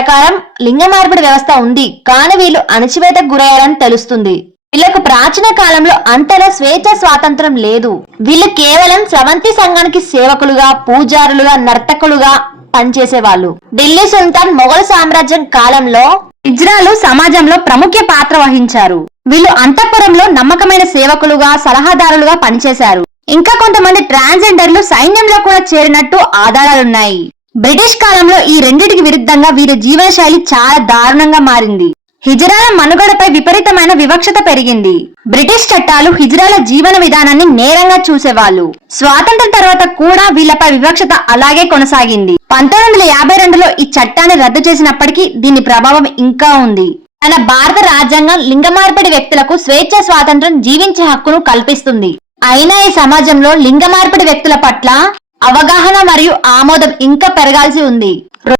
ప్రకారం లింగ మార్పిడి వ్యవస్థ ఉంది, కానీ వీళ్ళు అణచివేతకు గురయ్యారని తెలుస్తుంది. వీళ్లకు ప్రాచీన కాలంలో అంతలో స్వేచ్ఛ స్వాతంత్రం లేదు. వీళ్ళు కేవలం స్రవంతి సంఘానికి సేవకులుగా, పూజారులుగా, నర్తకులుగా పనిచేసేవాళ్ళు. ఢిల్లీ సుల్తాన్ మొఘల్ సామ్రాజ్యం కాలంలో హిజ్రాలు సమాజంలో ప్రముఖ పాత్ర వహించారు. వీళ్ళు అంతఃపురంలో నమ్మకమైన సేవకులుగా, సలహాదారులుగా పనిచేశారు. ఇంకా కొంతమంది ట్రాన్స్జెండర్లు సైన్యంలో కూడా చేరినట్టు ఆధారాలున్నాయి. బ్రిటిష్ కాలంలో ఈ రెండిటికి విరుద్ధంగా వీరి జీవన శైలి చాలా దారుణంగా మారింది. హిజ్రాల మనుగడపై విపరీతమైన వివక్షత పెరిగింది. బ్రిటిష్ చట్టాలు హిజ్రాల జీవన విధానాన్ని నేరంగా చూసేవాళ్ళు. స్వాతంత్రం తర్వాత కూడా వీళ్లపై వివక్షత అలాగే కొనసాగింది. 1952లో ఈ చట్టాన్ని రద్దు చేసినప్పటికీ దీని ప్రభావం ఇంకా ఉంది. మన భారత రాజ్యాంగం లింగ మార్పిడి వ్యక్తులకు స్వేచ్ఛ స్వాతంత్రం, జీవించే హక్కును కల్పిస్తుంది. అయినా ఈ సమాజంలో లింగ మార్పిడి వ్యక్తుల పట్ల అవగాహన మరియు ఆమోదం ఇంకా పెరగాల్సి ఉంది.